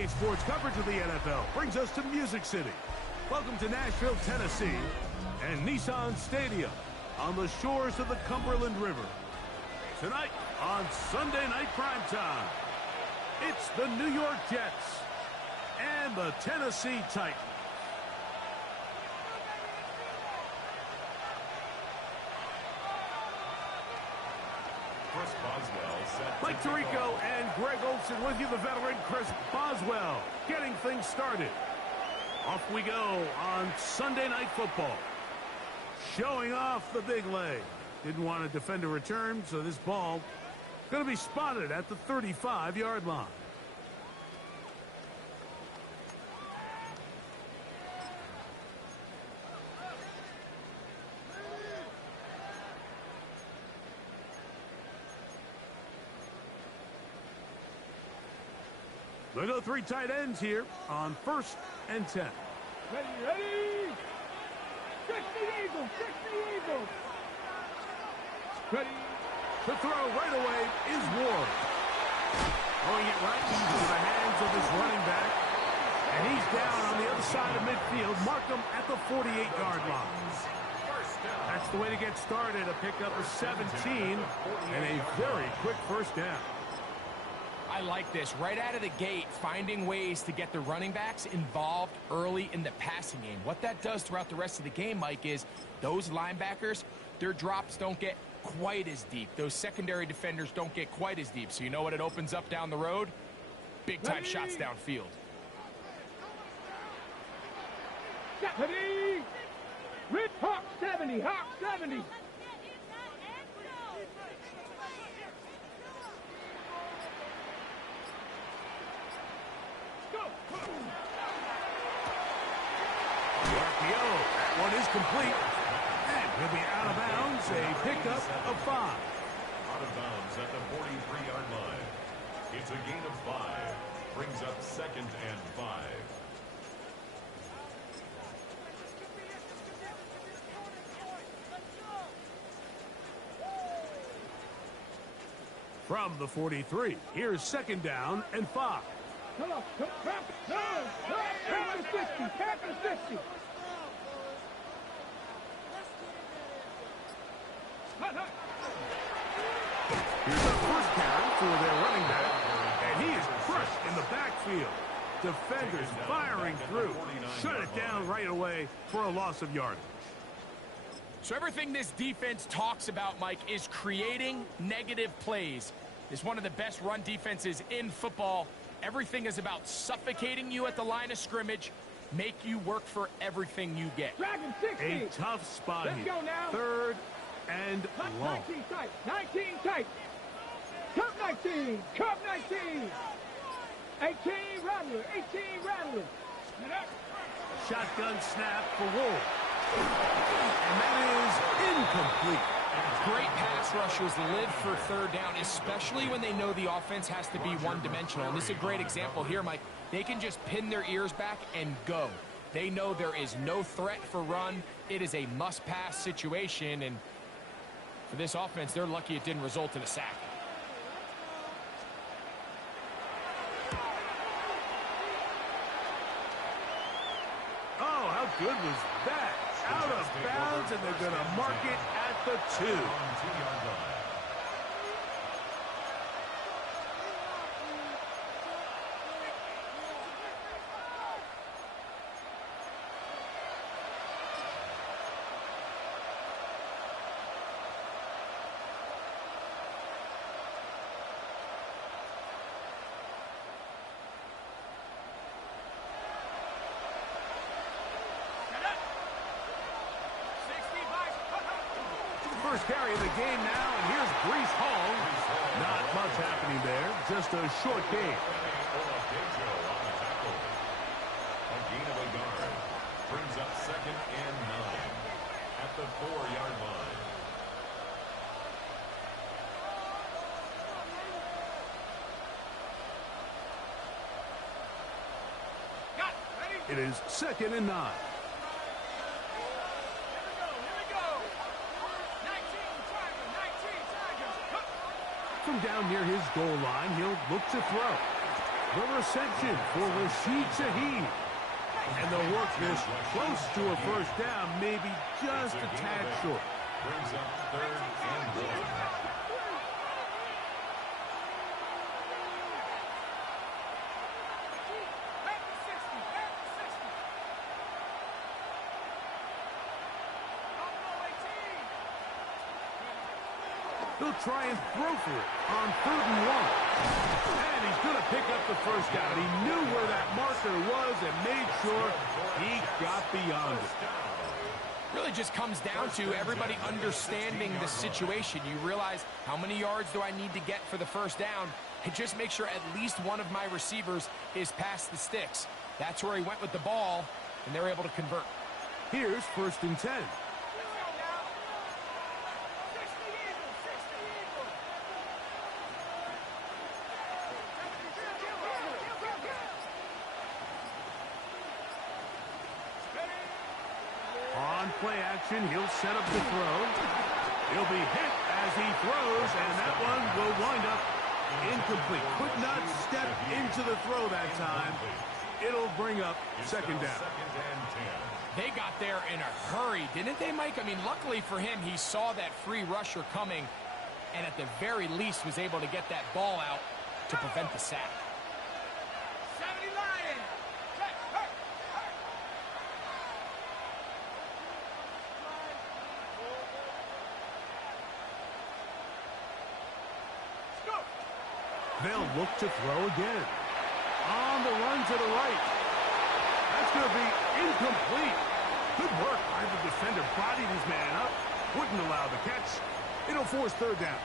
NBA sports coverage of the NFL brings us to Music City. Welcome to Nashville, Tennessee, and Nissan Stadium on the shores of the Cumberland River. Tonight on Sunday Night Primetime, it's the New York Jets and the Tennessee Titans. Mike Tirico and Greg Olsen with you, the veteran Chris Boswell, getting things started. Off we go on Sunday Night Football. Showing off the big leg. Didn't want to defend a return, so this ball going to be spotted at the 35-yard line. They go three tight ends here on 1st and 10. Ready, ready! Check the eagle, check the eagle! Ready? The throw right away is Ward. Throwing it right into the hands of his running back. And he's down on the other side of midfield. Mark him at the 48-yard line. That's the way to get started. A pickup of 17 and a very quick first down. I like this. Right out of the gate, finding ways to get the running backs involved early in the passing game. What that does throughout the rest of the game, Mike, is those linebackers, their drops don't get quite as deep. Those secondary defenders don't get quite as deep. So you know what it opens up down the road? Big-time shots downfield. Ready! Rip Hawk 70, Hawk 70! One is complete, and he'll be out of bounds, a pickup of 5. Out of bounds at the 43-yard line. It's a gain of 5. Brings up 2nd and 5. From the 43, here's 2nd down and 5. Come on, come on, Panther 60, Panther 60. Here's a first down for their running back, and he is crushed in the backfield. Defenders firing through. Shut it down right away for a loss of yardage. So everything this defense talks about, Mike, is creating negative plays. It's one of the best run defenses in football. Everything is about suffocating you at the line of scrimmage, make you work for everything you get. Dragon 60. A tough spot Let's here. go now. 3rd and long. 19 tight, 19 tight. Cup 19, Cup 19. 18 Rattler, 18 Rattler. Shotgun snap for Wolf. And that is incomplete. Great pass rushers live for 3rd down, especially when they know the offense has to be one-dimensional. And this is a great example here, Mike. They can just pin their ears back and go. They know there is no threat for run. It is a must-pass situation, and for this offense, they're lucky it didn't result in a sack. Oh, how good was that? Out of bounds, and they're going to mark it at the 2. First carry of the game now, and here's Breece Hall. Not much happening there, just a short game. A gain of a yard. Brings up 2nd and 9 at the 4-yard line. It is 2nd and 9. From down near his goal line, he'll look to throw. The reception for Rashid Shaheed. And they'll work this close to a first down, maybe just a tad short. Brings up 3rd and 1. He'll try and throw for it on 3rd and 1. And he's going to pick up the first down. He knew where that marker was and made sure he got beyond it. Really just comes down to everybody understanding the situation. You realize how many yards do I need to get for the first down, and just make sure at least one of my receivers is past the sticks. That's where he went with the ball, and they're able to convert. Here's 1st and 10. On play action, he'll set up the throw. He'll be hit as he throws, and that one will wind up incomplete. Could not step into the throw that time. It'll bring up 2nd down. They got there in a hurry, didn't they, Mike? I mean, luckily for him, he saw that free rusher coming, and at the very least was able to get that ball out to prevent the sack. They'll look to throw again. On the run to the right. That's going to be incomplete. Good work by the defender. Bodied his man up. Wouldn't allow the catch. It'll force 3rd down.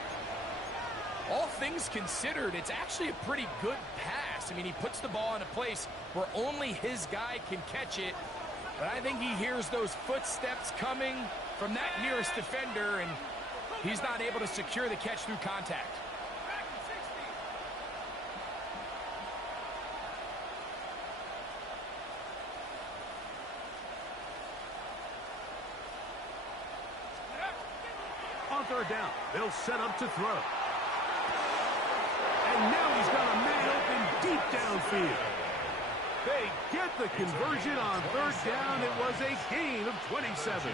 All things considered, it's actually a pretty good pass. I mean, he puts the ball in a place where only his guy can catch it. But I think he hears those footsteps coming from that nearest defender, and he's not able to secure the catch through contact. On 3rd down, they'll set up to throw. And now he's got a man open deep downfield. They get the conversion on 3rd down. It was a gain of 27.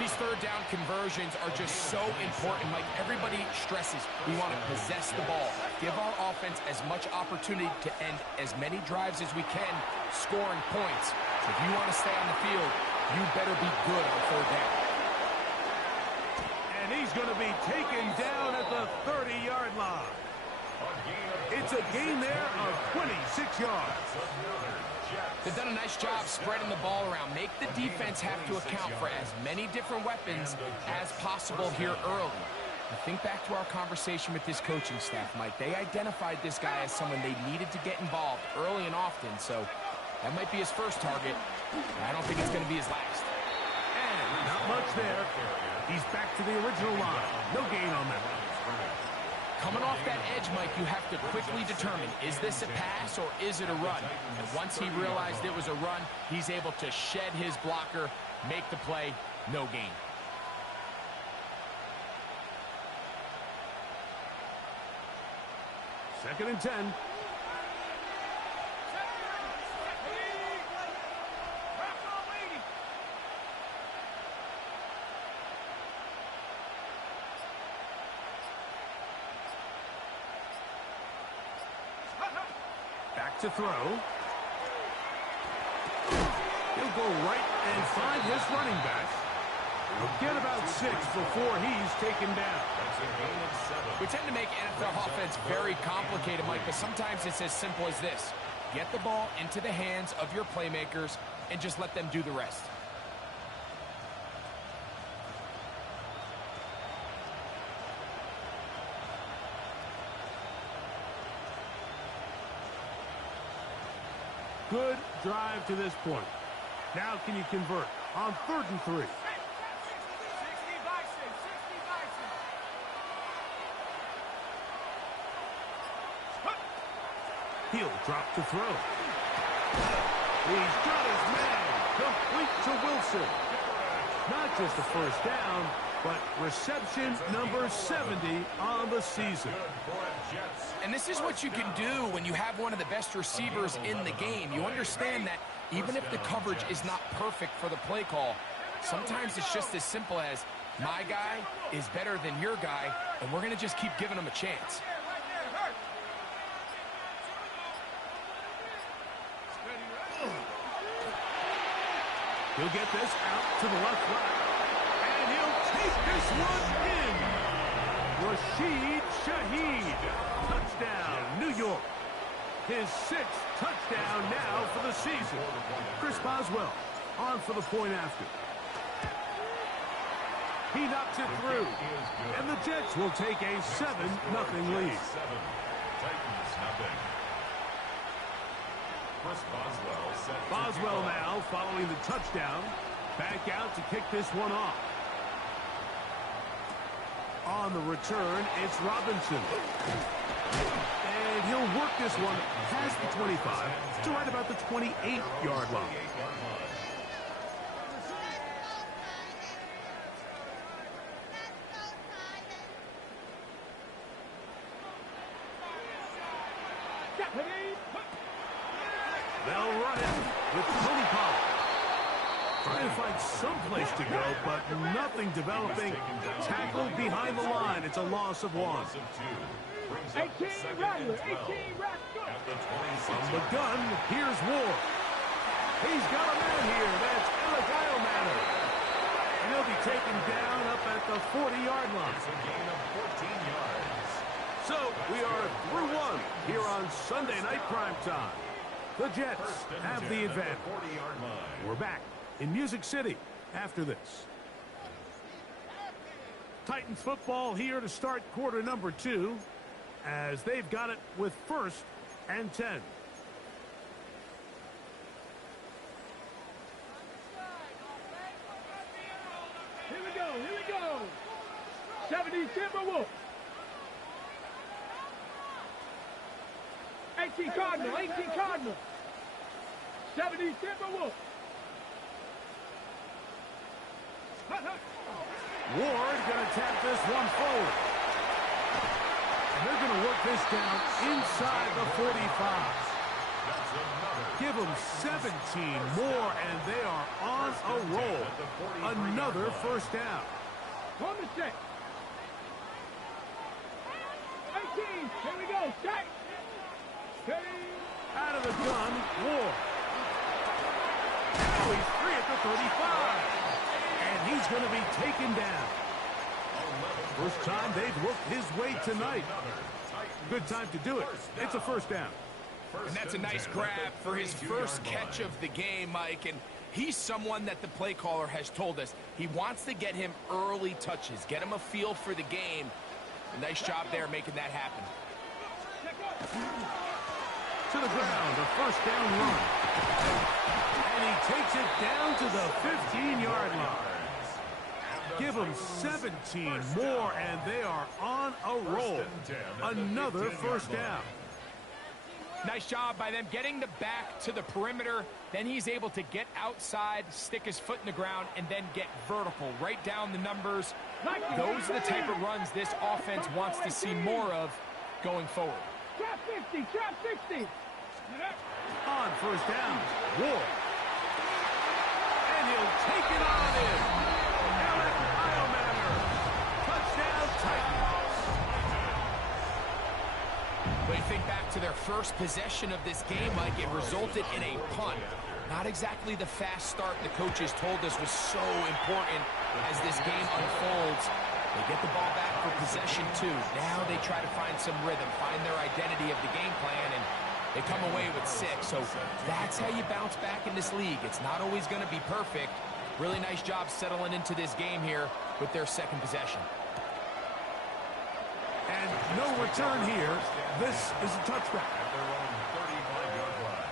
These 3rd down conversions are just so important, Mike. Everybody stresses we want to possess the ball, give our offense as much opportunity to end as many drives as we can, scoring points. So if you want to stay on the field, you better be good on 3rd down. And he's going to be taken down at the 30-yard line. It's a gain there of 26 yards. They've done a nice job spreading the ball around. Make the defense have to account for as many different weapons as possible here early. I think back to our conversation with this coaching staff, Mike. They identified this guy as someone they needed to get involved early and often, so that might be his first target. I don't think it's going to be his last. And not much there. He's back to the original line. No gain on that one. Coming off that edge, Mike, you have to quickly determine, is this a pass or is it a run? And once he realized it was a run, he's able to shed his blocker, make the play, no gain. Second and 10. Back to throw. He'll go right and find his running back. He'll get about 6 before he's taken down. We tend to make NFL offense very complicated, Mike, but sometimes it's as simple as this. Get the ball into the hands of your playmakers and just let them do the rest. Good drive to this point. Now can you convert on 3rd and 3? He'll drop to throw. He's got his man. Complete to Wilson. Not just a first down, but reception number 70 on the season. And this is what you can do when you have one of the best receivers in the game. You understand that even if the coverage is not perfect for the play call, sometimes it's just as simple as my guy is better than your guy, and we're going to just keep giving him a chance. He'll get this out to the left flat, and he'll take this one in. Rashid Shaheed, touchdown, New York. His 6th touchdown now for the season. Chris Boswell on for the point after. He knocks it through, and the Jets will take a 7-0 lead. Boswell now following the touchdown. Back out to kick this one off. On the return, it's Robinson. And he'll work this one past the 25 to right about the 28-yard line. They'll run it with Tony Pollard. Trying to find some place to go, but nothing developing. Tackled behind the line. It's a loss of 1. 18 Rattler, 18 Rattler. From the gun, here's Ward. He's got a man here. That's Elikyle Manor. And he'll be taken down up at the 40-yard line. It's a gain of 14 yards. So we are through 1 here on Sunday Night Primetime. The Jets have the advantage. We're back in Music City after this. Titans football here to start quarter number 2 as they've got it with 1st and 10. Here we go. 70 Timberwolves. 18 Cardinal, 18 Cardinal. 70 Timberwolves. Ward going to tap this one forward. And they're going to work this down inside the 45. Give them 17 more, and they are on a roll. Another first down. On the set. 18. Here we go. Set. Out of the gun, Ward. Now he's free at the 35. And he's going to be taken down. First time they've worked his way tonight. Good time to do it. It's a first down. And that's a nice grab for his first catch of the game, Mike. And he's someone that the play caller has told us he wants to get him early touches, get him a feel for the game. A nice job there making that happen. To the ground, a first down run. And he takes it down to the 15-yard line. Give them 17 more, and they are on a roll. Another first down. Nice job by them getting the back to the perimeter. Then he's able to get outside, stick his foot in the ground, and then get vertical. Right down the numbers. Those are the type of runs this offense wants to see more of going forward. Trap 50, trap 60. On first down, Ward. And he'll take it on in. Elikyle Manor. Touchdown, Titans. When you think back to their first possession of this game, Mike, it resulted in a punt. Not exactly the fast start the coaches told us was so important as this game unfolds. They get the ball back for possession 2. Now they try to find some rhythm, find their identity of the game plan, and they come away with 6. So that's how you bounce back in this league. It's not always going to be perfect. Really nice job settling into this game here with their second possession. And no return here. This is a touchback. At their own 35-yard line.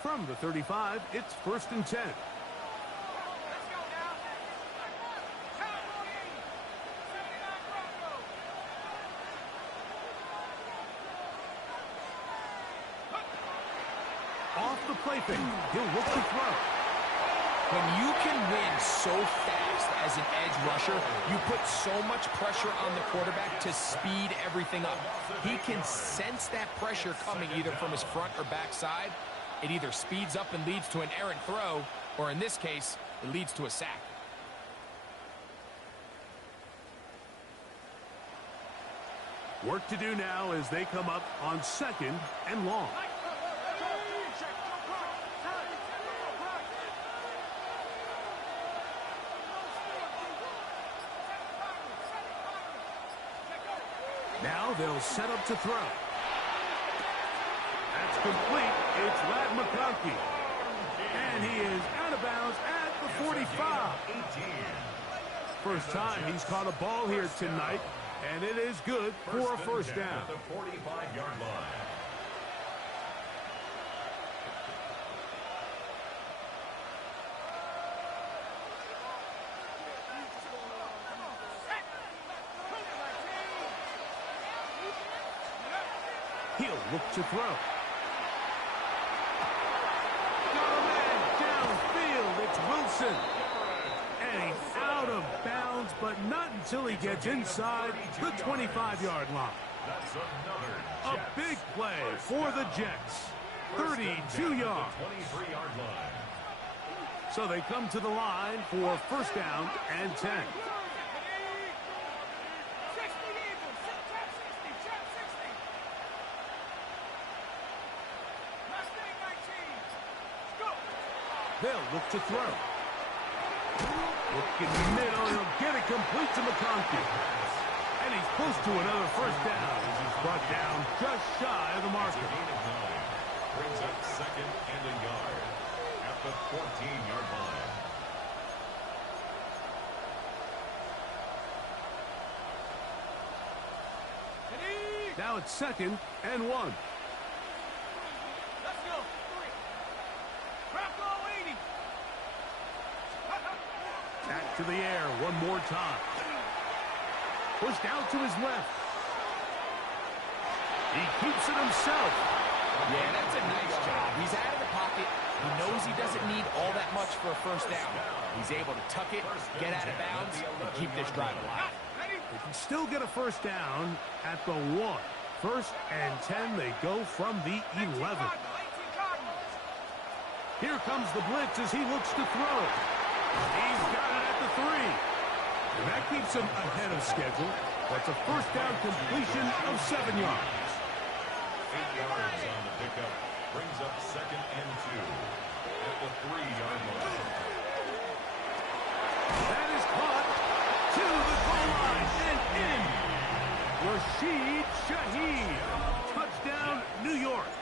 From the 35, it's 1st and 10. Off the play fake. He'll look to throw. When you can win so fast as an edge rusher, you put so much pressure on the quarterback to speed everything up. He can sense that pressure coming either from his front or back side. It either speeds up and leads to an errant throw, or in this case, it leads to a sack. Work to do now as they come up on 2nd and long. Now they'll set up to throw. That's complete. It's Ladd McConkey. And he is out of bounds at the 45. First time he's caught a ball here tonight, and it is good for a first down. At the 45-yard line. He'll look to throw. Got a man downfield. It's Wilson. And he's out of bounds, but not until he gets inside the 25-yard line. That's another A big play for the Jets. 32 yards. 23-yard line. So they come to the line for first down and 10. They'll look to throw. Look in the middle. He'll get it complete to McConkey. And he's close to another first down as he's brought down just shy of the marker. Gain of 9. Brings up 2nd and a yard at the 14-yard line. Now it's 2nd and 1. Back to the air one more time. Pushed out to his left. He keeps it himself. Yeah, that's a nice job. He's out of the pocket. He knows he doesn't need all that much for a first down. He's able to tuck it, get out of bounds, and keep this drive alive. They can still get a first down at the 1. 1st and 10. They go from the 11. Here comes the blitz as he looks to throw. He's got it at the 3. And that keeps him ahead of schedule. That's a first down completion of 7 yards. 8 yards on the pickup. Brings up 2nd and 2 at the 3-yard line. That is caught to the goal line and in. Rashid Shaheed. Touchdown, New York.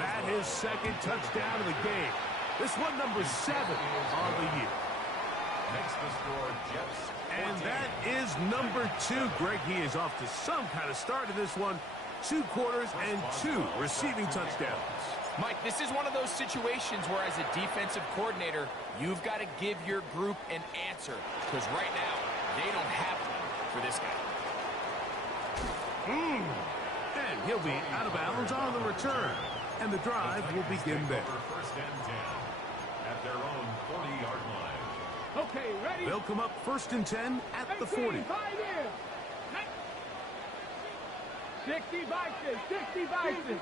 That is 2nd touchdown of the game. This one number 7 on the year. Next to score, Jets. And that is number 2. Greg, he is off to some kind of start in this one. 2 quarters and 2 receiving touchdowns. Mike, this is one of those situations where as a defensive coordinator, you've got to give your group an answer. Because right now, they don't have one for this guy. And he'll be out of bounds on the return. And the drive will begin there. First and 10 at their own 40-yard line. Okay, ready? They'll come up 1st and 10 at the 40. 60 Vikings, 60 Vikings.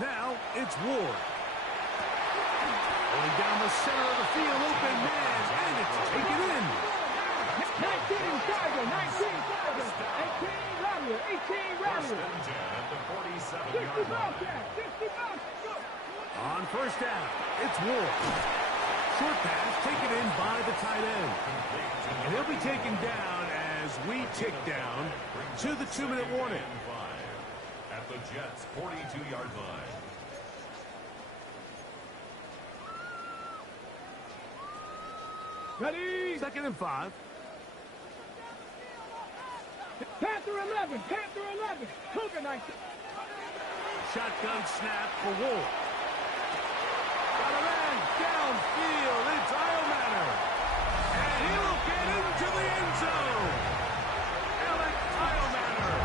Now it's Ward. Going down the center of the field, open man, and it's taken in. 19 Tiger, 19 Tiger, 18 Rattler, 18 First Rattler. and 10 at the 60 47-yard line. Bobcat, 60 Bobcat. On first down, it's Ward. Short pass taken in by the tight end. And he'll be taken down as we tick down to the 2-minute warning. At the Jets' 42-yard line. Ready? 2nd and 5. Panther 11, Panther 11, Cougar 19. Shotgun snap for Ward. Got a man downfield. It's Eilmatter. And he will get into the end zone. Alec Eilmatter.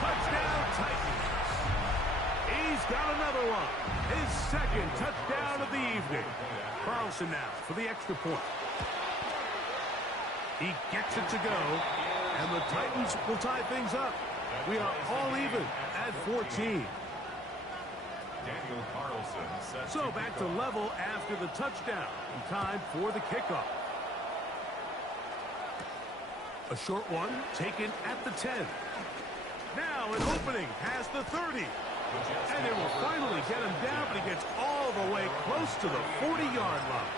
Touchdown Titans. He's He's got another one. His second touchdown of the evening. Carlson now for the extra point. He gets it to go, and the Titans will tie things up. We are all even at 14. Daniel Carlson sets So back to level after the touchdown. And time for the kickoff. A short one taken at the 10. Now an opening past the 30. And it will finally get him down, but he gets all the way close to the 40-yard line.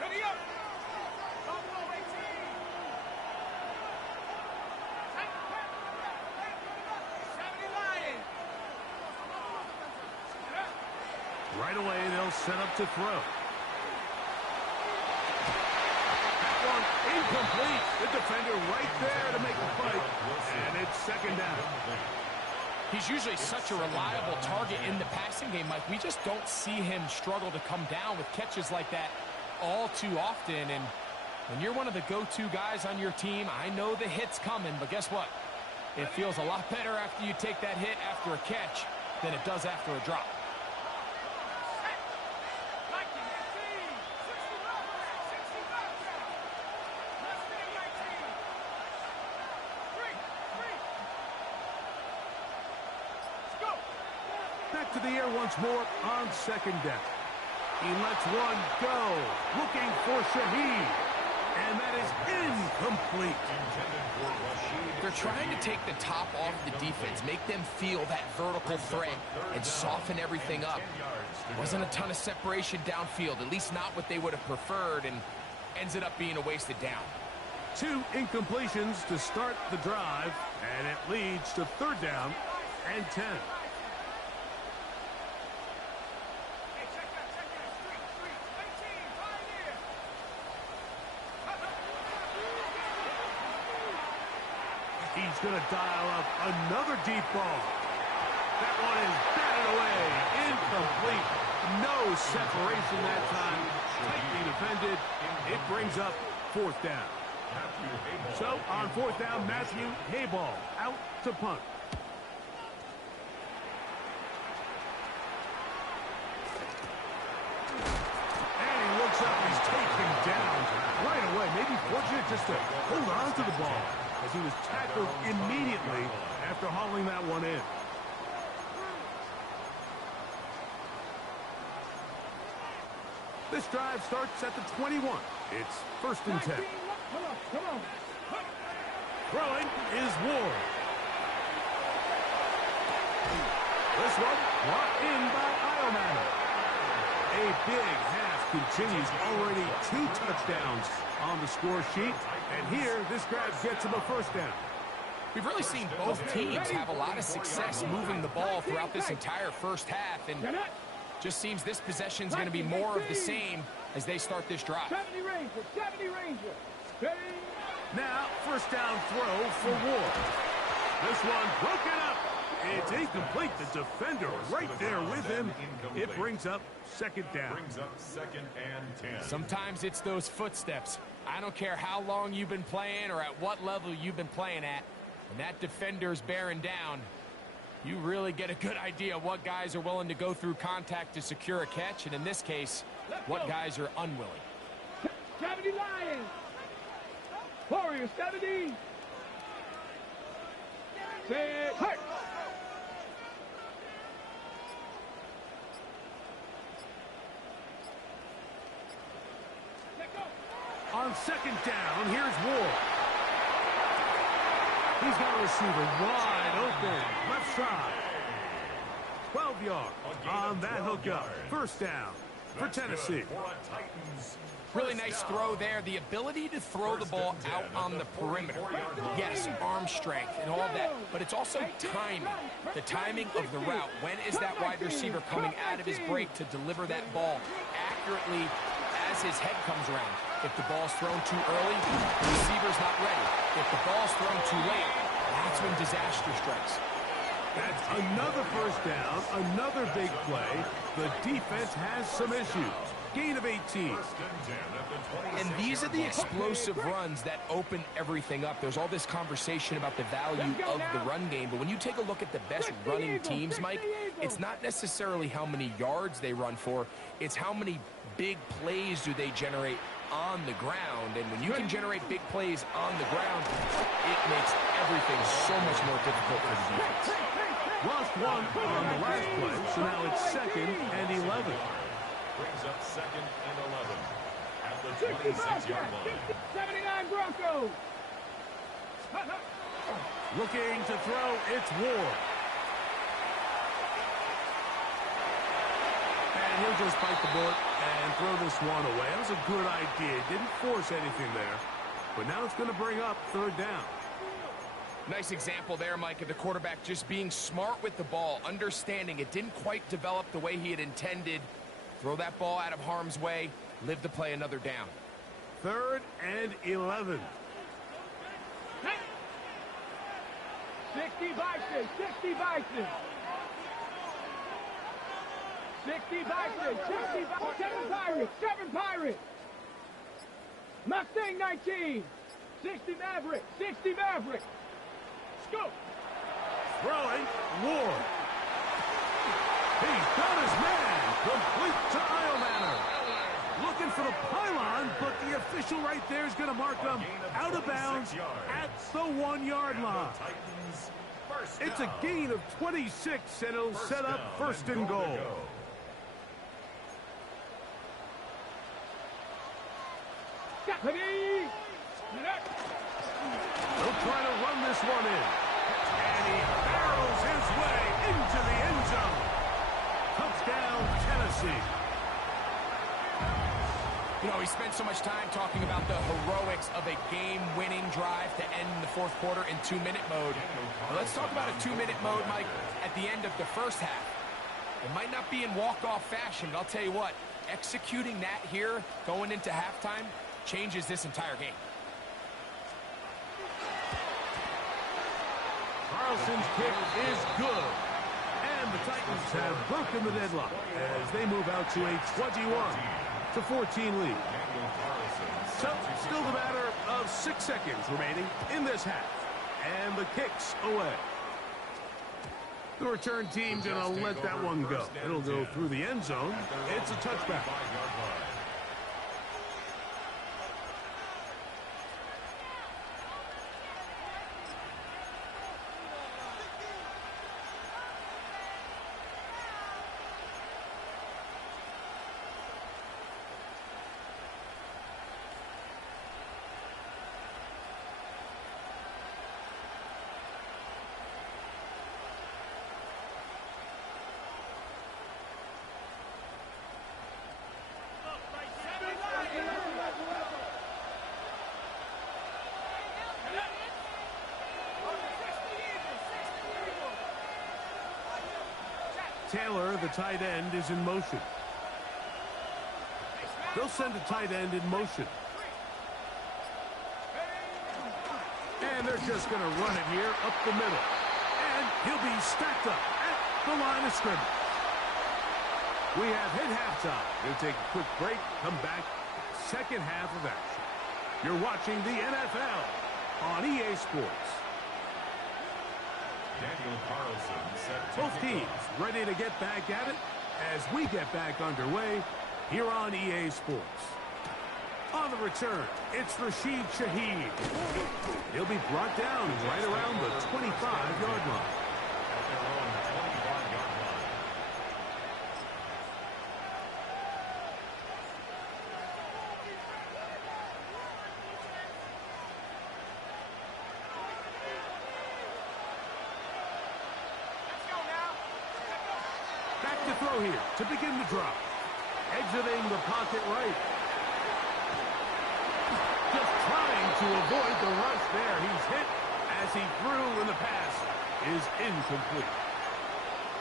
Ready up. Right away, they'll set up to throw. That one incomplete. The defender right there to make the fight. And it's second down. He's usually such a reliable target in the passing game, Mike. We just don't see him struggle to come down with catches like that all too often. And when you're one of the go-to guys on your team, I know the hit's coming, but guess what? It feels a lot better after you take that hit after a catch than it does after a drop. Back to the air once more on second down. He lets one go. Looking for Shaheed. And that is incomplete. They're trying to take the top off the defense, make them feel that vertical threat, and soften everything up. Wasn't a ton of separation downfield, at least not what they would have preferred, and ends it up being a wasted down. 2 incompletions to start the drive, and it leads to third down and 10. He's going to dial up another deep ball. That one is batted away. Incomplete. No separation that time. Tightly defended. It brings up fourth down. So on fourth down, Matthew Hayball out to punt. And he looks up. He's taken down right away. Maybe fortunate just to hold on to the ball, as he was tackled immediately after hauling that one in. This drive starts at the 21. It's first and 10. Come on. Throwing is Ward. This one brought in by Iomanna. A big half continues. Already 2 touchdowns on the score sheet. And here, this drive gets him a first down. We've really seen both teams have a lot of success moving the ball throughout this entire first half, and just seems this possession is going to be more of the same as they start this drive. 70 Ranger. Now, first down throw for Ward. This one broken up. It's incomplete. The defender right there with him. It brings up second down. Sometimes it's those footsteps. I don't care how long you've been playing or at what level you've been playing at. When that defender's bearing down, you really get a good idea of what guys are willing to go through contact to secure a catch, and in this case, what guys are unwilling. 70 Lions. Warriors 70. Set. Hurt. On second down, here's Ward. He's got a receiver wide open, left side. 12 yards on that hookup. First down for Tennessee. Really nice throw there. The ability to throw the ball out on the perimeter. Yes, arm strength and all that, but it's also timing. The timing of the route. When is that wide receiver coming out of his break to deliver that ball accurately as his head comes around? If the ball's thrown too early, the receiver's not ready. If the ball's thrown too late, that's when disaster strikes. That's another first down, another big play. The defense has some issues. gain of 18. First and 10 at the 26 And these are the explosive runs that open everything up. There's all this conversation about the value of the run game, but when you take a look at the best running teams, Mike, it's not necessarily how many yards they run for, it's how many big plays do they generate on the ground. And when you can generate big plays on the ground, it makes everything so much more difficult for the defense. Lost one on the last play, so now it's 2nd and 11. brings up 2nd and 11 at the 26-yard line. 79 Broncos. Looking to throw, it's Ward. And he'll just bite the bullet and throw this one away. That was a good idea. Didn't force anything there. But now it's going to bring up 3rd down. Nice example there, Mike, of the quarterback just being smart with the ball, understanding it didn't quite develop the way he had intended. Throw that ball out of harm's way, live to play another down. 3rd and 11. 60 Bison, 60 Bison. 60 Bison, 60 Bison. 7 Pirates, 7 Pirates. Mustang 19. 60 Maverick, 60 Maverick. Scoop. Throwing, Ward. He's got his man. Complete to Eilmanner. Looking for the pylon, but the official right there is going to mark him out of bounds at the 1-yard line. It's a gain of 26, and it'll set up 1st and goal. They'll try to run this one in. And he barrels his way into the end zone. Touchdown, Tennessee. You know, he spent so much time talking about the heroics of a game-winning drive to end the 4th quarter in 2-minute mode. Well, let's talk about a 2-minute mode, Mike, at the end of the 1st half. It might not be in walk-off fashion, but I'll tell you what, executing that here, going into halftime, changes this entire game. Carlson's kick is good. And the Titans have broken the deadlock as they move out to a 21-14 lead. So, still the matter of 6 seconds remaining in this half. And the kick's away. The return team gonna let that one go. It'll go through the end zone. It's a touchback. Taylor, the tight end, is in motion. They'll send a tight end in motion. And they're just going to run it here up the middle. And he'll be stacked up at the line of scrimmage. We have hit halftime. We'll take a quick break, come back, 2nd half of action. You're watching the NFL on EA Sports. Daniel Carlson set to Both teams ready to get back at it as we get back underway here on EA Sports. On the return, it's Rashid Shaheed. He'll be brought down right around the 25-yard line. at their own 25-yard line. Back to throw here to begin the drop. Exiting the pocket right. Just trying to avoid the rush there. He's hit as he threw, and the pass is incomplete.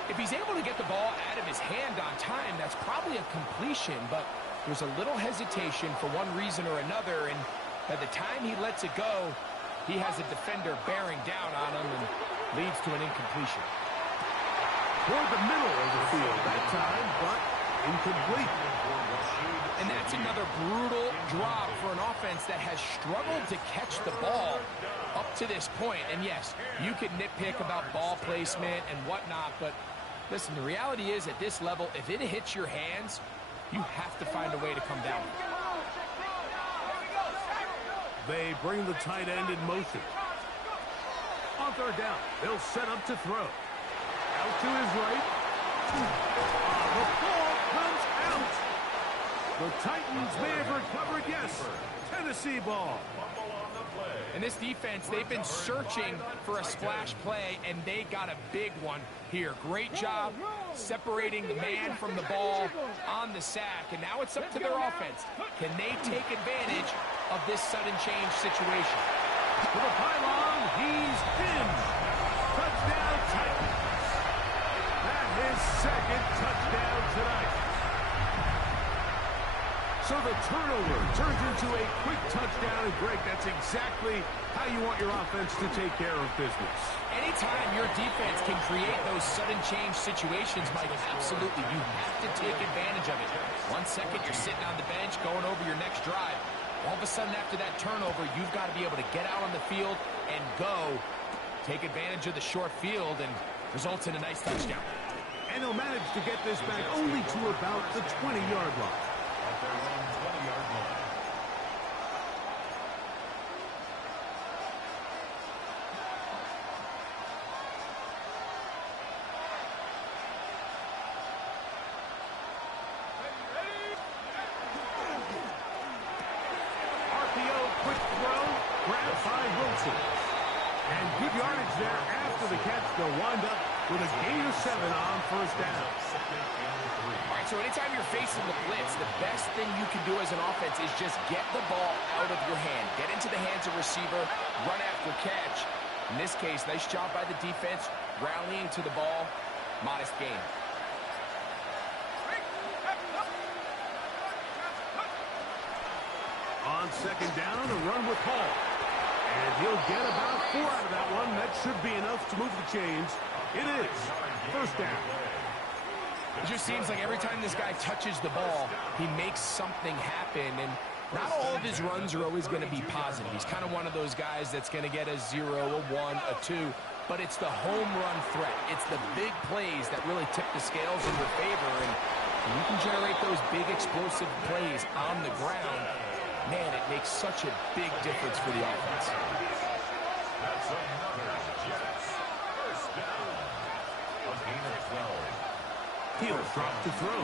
If he's able to get the ball out of his hand on time, that's probably a completion, but there's a little hesitation for one reason or another, and by the time he lets it go, he has a defender bearing down on him and leads to an incompletion. Toward the middle of the field that time, but incomplete. And that's another brutal drop for an offense that has struggled to catch the ball up to this point. And yes, you can nitpick about ball placement and whatnot, but listen, the reality is at this level, if it hits your hands, you have to find a way to come down. They bring the tight end in motion. On third down, they'll set up to throw. Out to his right. The ball comes out. The Titans may have recovered, yes. Tennessee ball. And this defense, they've been searching for a splash play, and they got a big one here. Great job separating the man from the ball on the sack. And now it's up to their offense. Can they take advantage of this sudden change situation? To the pylon, he's pinned. Touchdown, Titans. That's his second touchdown tonight. So the turnover turns into a quick touchdown, and Greg, that's exactly how you want your offense to take care of business. Anytime your defense can create those sudden change situations, Mike, absolutely, you have to take advantage of it. 1 second, you're sitting on the bench going over your next drive. All of a sudden, after that turnover, you've got to be able to get out on the field and go. Take advantage of the short field and results in a nice touchdown. And he'll manage to get this back only to about the 20-yard line. At their own 20-yard line. RPO, quick throw, grabbed by Wilson. And good yardage there after the catch. They'll wind up with a gain of 7 on first down. All right, so anytime you're facing the blitz, the best thing you can do as an offense is just get the ball out of your hand. Get into the hands of receiver, run after catch. In this case, nice job by the defense, rallying to the ball. Modest gain. On second down, a run with Hall. And he'll get about 4 out of that one. That should be enough to move the chains. It is first down. It just seems like every time this guy touches the ball, he makes something happen. And not all of his runs are always going to be positive. He's kind of one of those guys that's going to get a 0, a 1, a 2. But it's the home run threat. It's the big plays that really tip the scales in your favor. And you can generate those big explosive plays on the ground. Man, it makes such a big difference for the offense. That's another Jets first down. A gain of 12. He'll drop to throw. A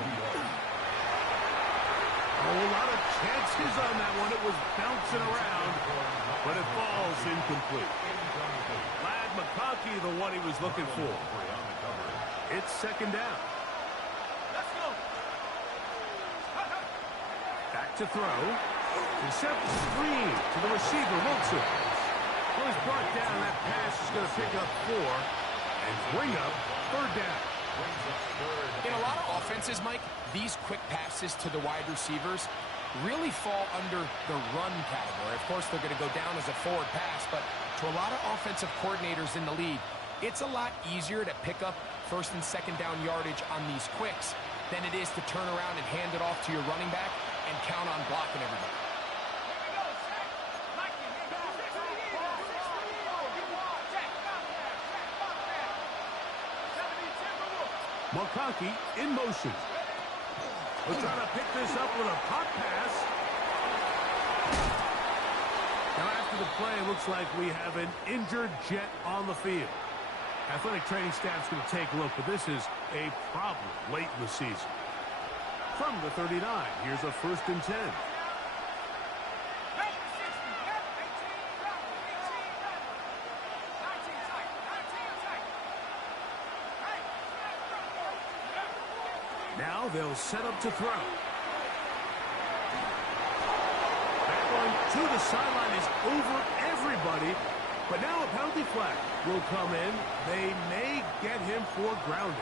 lot of chances on that one. It was bouncing around, but it falls incomplete. Lad McConkey, the one he was looking for. It's second down. Let's go. Back to throw. Intercept screen to the receiver, Wilson. Well, he's brought down. That pass is going to pick up 4 and bring up third down. In a lot of offenses, Mike, these quick passes to the wide receivers really fall under the run category. Of course, they're going to go down as a forward pass, but to a lot of offensive coordinators in the league, it's a lot easier to pick up first and second down yardage on these quicks than it is to turn around and hand it off to your running back and count on blocking everybody. McConkey in motion. We're trying to pick this up with a pop pass. Now after the play, it looks like we have an injured Jet on the field. Athletic training staff's going to take a look, but this is a problem late in the season. From the 39, here's a first and 10. Now they'll set up to throw. That one to the sideline is over everybody. But now a penalty flag will come in. They may get him for grounding.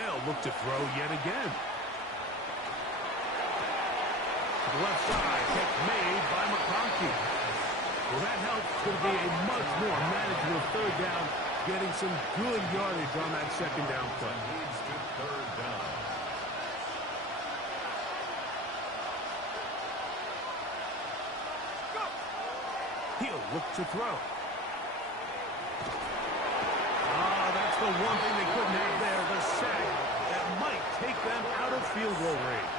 They'll look to throw yet again. To the left side, catch made by McConkey. Well, that helps. It's going to be a much more manageable third down, getting some good yardage on that second down play. Leads to third down. He'll look to throw. That's the one thing they couldn't have there, the sack that might take them out of field goal range.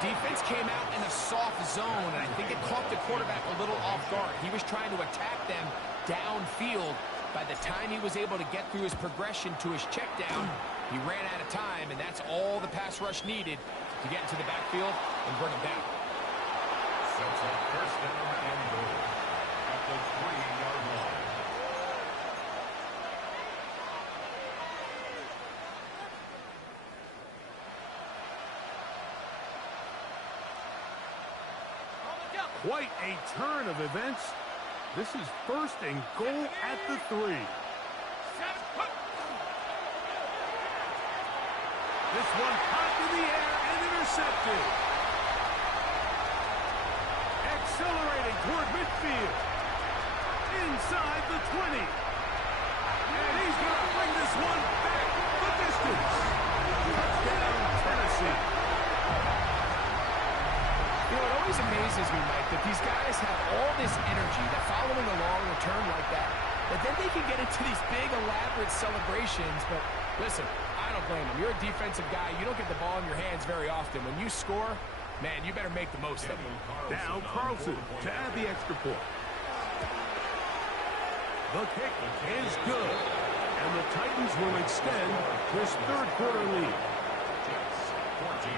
Defense came out in a soft zone, and I think it caught the quarterback a little off guard. He was trying to attack them downfield. By the time he was able to get through his progression to his check down, he ran out of time, and that's all the pass rush needed to get into the backfield and bring him down. Sets up first down and goal at the 3-yard line. Quite a turn of events. This is first and goal at the 3. This one popped in the air and intercepted. Accelerating toward midfield. Inside the 20. And he's going to bring this one back the distance. Touchdown, Tennessee. You know, it always amazes me, Mike, that these guys have all this energy, that following a long return like that then they can get into these big, elaborate celebrations. But listen, I don't blame them. You're a defensive guy. You don't get the ball in your hands very often. When you score, man, you better make the most of it. Now Carlson to add the extra point. The kick is good. And the Titans will extend this third quarter lead. Jets 14.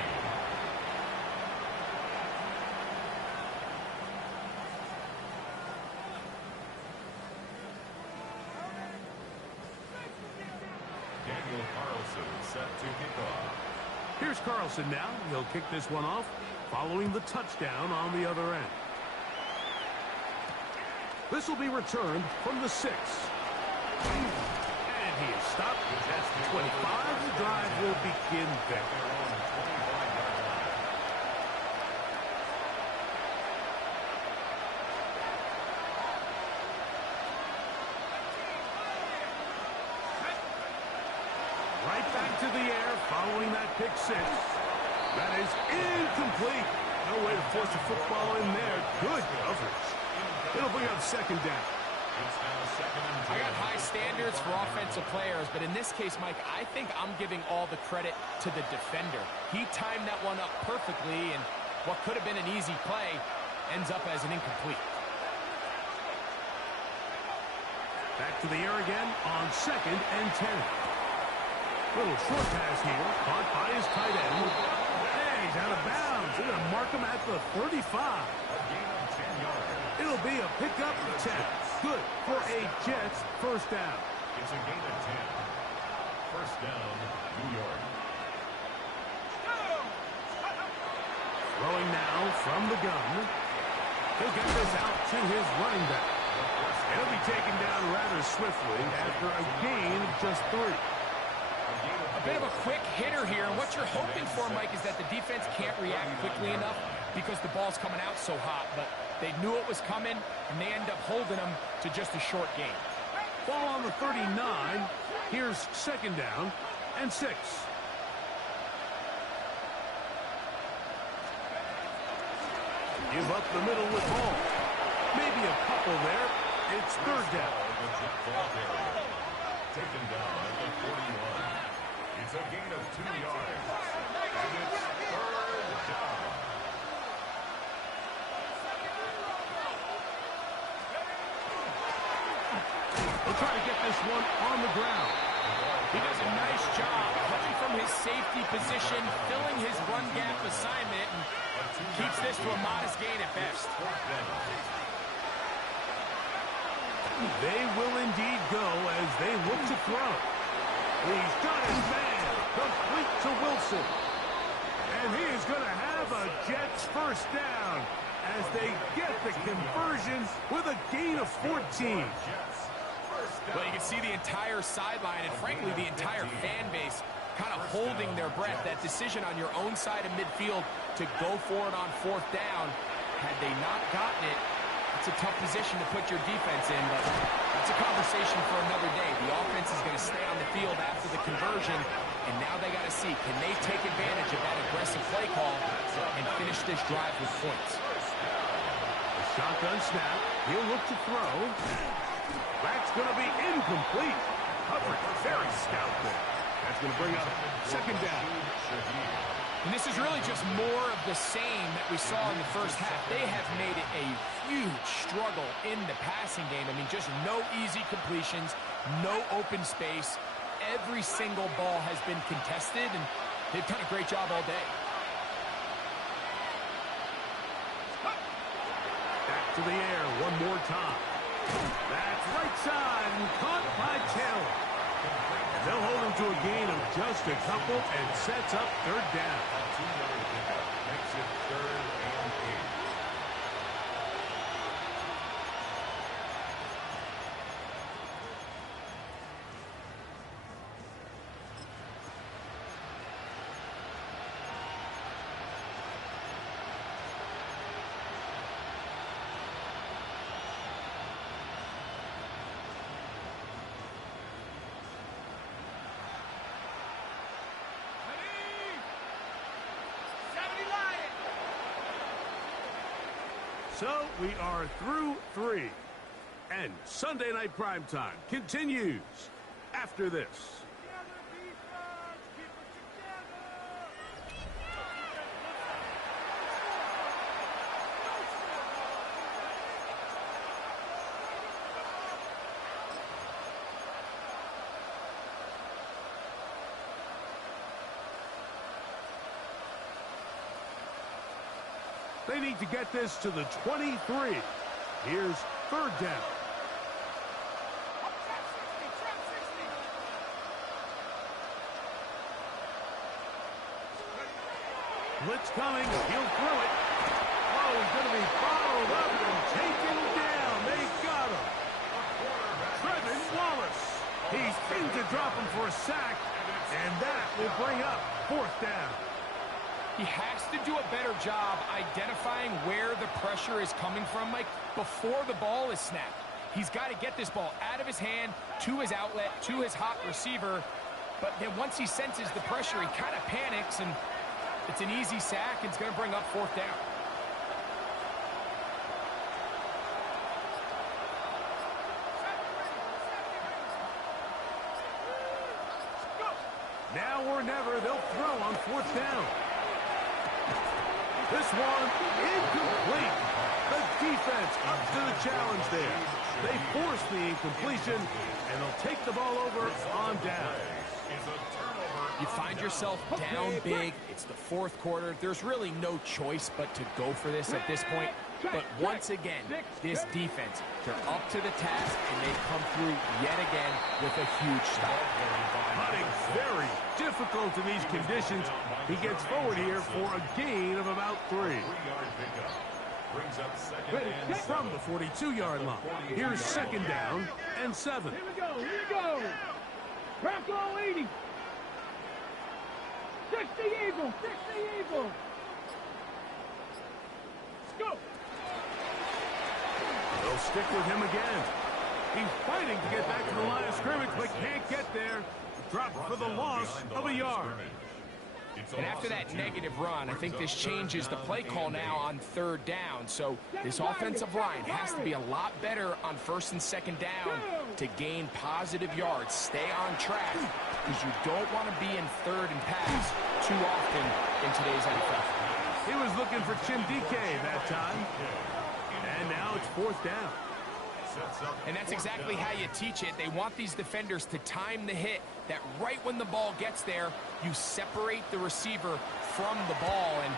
Here's Carlson now. He'll kick this one off following the touchdown on the other end. This will be returned from the 6. And he is stopped at 25. The drive will begin there. Right back to the air following that pick 6. That is incomplete. No way to force a football in there. Good coverage. It'll bring up second down. I got high standards for offensive players, but in this case, Mike, I think I'm giving all the credit to the defender. He timed that one up perfectly, and what could have been an easy play ends up as an incomplete. Back to the air again on 2nd and 10. Little short pass here, caught by his tight end. Hey, he's out of bounds. They're going to mark him at the 35. It'll be a pickup of 10. Good for a Jets first down. It's a gain of 10. First down, New York. Throwing now from the gun. He'll get this out to his running back. He'll be taken down rather swiftly after a gain of just 3. A bit of a quick hitter here, and what you're hoping for, Mike, is that the defense can't react quickly enough because the ball's coming out so hot, but they knew it was coming, and they end up holding them to just a short gain. Ball on the 39. Here's second down and 6. Give up the middle with ball. Maybe a couple there. It's third down. Taken down at the 41. It's a gain of 2 yards. And it's third down. They'll try to get this one on the ground. He does a nice job coming from his safety position, filling his run gap assignment, and keeps this to a modest gain at best. They will indeed go as they look to throw. He's got his man, complete to Wilson. And he is going to have a Jets first down as they get the conversion with a gain of 14. Jets first Well, you can see the entire sideline and, frankly, the entire fan base kind of holding their breath. That decision on your own side of midfield to go for it on 4th down, had they not gotten it, it's a tough position to put your defense in, but that's a conversation for another day. The offense is going to stay on the field after the conversion, and now they got to see, can they take advantage of that aggressive play call and finish this drive with points? The shotgun snap. He'll look to throw. That's going to be incomplete. Coverage very stout there. That's going to bring up 2nd down. And this is really just more of the same that we saw in the first half. They have made it a huge struggle in the passing game. I mean, just no easy completions, no open space. Every single ball has been contested, and they've done a great job all day. Back to the air one more time. That's right side and caught by Taylor. They'll hold him to a gain of just a couple and sets up 3rd down. Makes it 3rd and 8. So we are through 3. And Sunday Night Primetime continues after this. They need to get this to the 23. Here's 3rd down. Blitz coming. He'll throw it. Oh, he's going to be followed up and taken down. They got him. Trevin Wallace. He's in to drop him for a sack, and that will bring up 4th down. He has to do a better job identifying where the pressure is coming from, Mike, before the ball is snapped. He's got to get this ball out of his hand, to his outlet, to his hot receiver. But then once he senses the pressure, he kind of panics, and it's an easy sack, and it's going to bring up 4th down. Now or never, they'll throw on 4th down. This one incomplete. The defense up to the challenge there. They force the incompletion, and they'll take the ball over on down. You find yourself down big. It's the 4th quarter. There's really no choice but to go for this at this point. But once again, this defense, they're up to the task, and they come through yet again with a huge stop. Hunting very difficult in these conditions. He gets forward here for a gain of about 3. Brings up 2nd and 7. From the 42-yard line. Here's 2nd down and 7. Here we go. Here we go. Bronco 80. 60 Eagles. 60 Eagles. Let's go. They'll stick with him again. He's fighting to get back to the line of scrimmage, but can't get there. Dropped for the loss of a yard. And after that negative run, I think this changes the play call now on 3rd down. So this offensive line has to be a lot better on 1st and 2nd down to gain positive yards. Stay on track, because you don't want to be in 3rd and pass too often in today's NFL. He was looking for Chindike that time. And now it's 4th down. And that's exactly how you teach it. They want these defenders to time the hit, that right when the ball gets there, you separate the receiver from the ball. And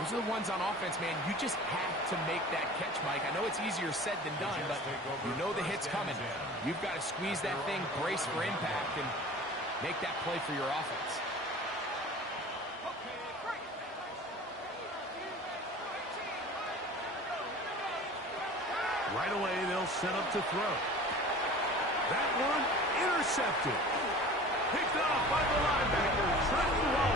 those are the ones on offense, man. You just have to make that catch, Mike. I know it's easier said than done, but you know the hit's coming. You've got to squeeze that thing, brace for impact, and make that play for your offense. Right away, they'll set up to throw. That one intercepted. Picked off by the linebacker. Trapped the ball.